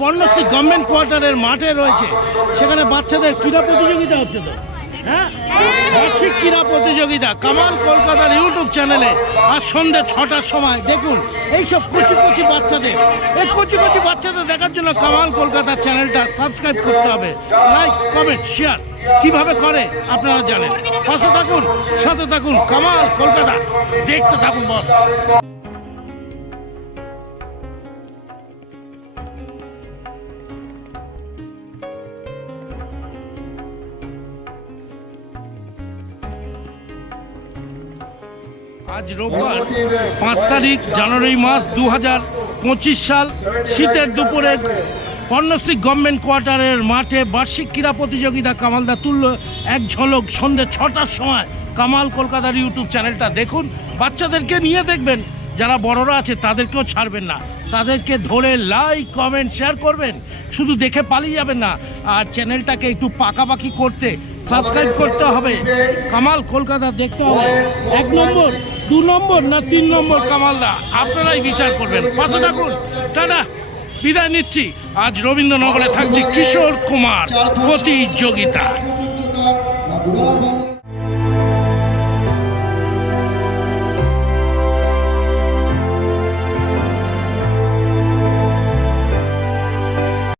Parnashree government কোয়ার্টারের মাঠে রয়েছে। সেখানে বাচ্চাদের ক্রীড়া প্রতিযোগিতা হচ্ছে তো? হ্যাঁ? বার্ষিক ক্রীড়া প্রতিযোগিতা, কামাল কলকাতার ইউটিউব চ্যানেলে আর সন্ধ্যে ছটার সময়। দেখুন, এইসব কচি কচি বাচ্চাদের, এই কচি কচি বাচ্চাদের দেখার জন্য কামাল কলকাতার চ্যানেলটা সাবস্ক্রাইব করতে হবে। লাইক কমেন্ট শেয়ার কীভাবে করে, আপনারা জানেন। পাশে থাকুন, সাথে থাকুন, কামাল কলকাতা। দেখতে থাকুন বস আজ রোববার, পাঁচ তারিখ, জানুয়ারি মাস দু পঁচিশ সাল, শীতের দুপুরে পর্ণশ্রী গভর্নমেন্ট কোয়ার্টারের মাঠে বার্ষিক ক্রীড়া প্রতিযোগিতা কামালদা তুলল এক ঝলক সন্ধ্যে ছটার সময় কামাল কলকাতার ইউটিউব চ্যানেলটা দেখুন। বাচ্চাদেরকে নিয়ে দেখবেন, যারা বড়রা আছে তাদেরকেও ছাড়বেন না। তাদেরকে ধরে লাইক কমেন্ট শেয়ার করবেন। শুধু দেখে পালিয়ে যাবেন না। আর চ্যানেলটাকে একটু পাকাপাকি করতে সাবস্ক্রাইব করতে হবে। কামাল কলকাতা দেখতে হবে। এক নম্বর দু নম্বর না তিন নম্বর কামালদা? আপনারাই বিচার করবেন। পাশে থাকুন। টাটা। বিদায় নিচ্ছি। আজ রবীন্দ্রনগরে থাকছি কিশোর কুমার প্রতিযোগিতা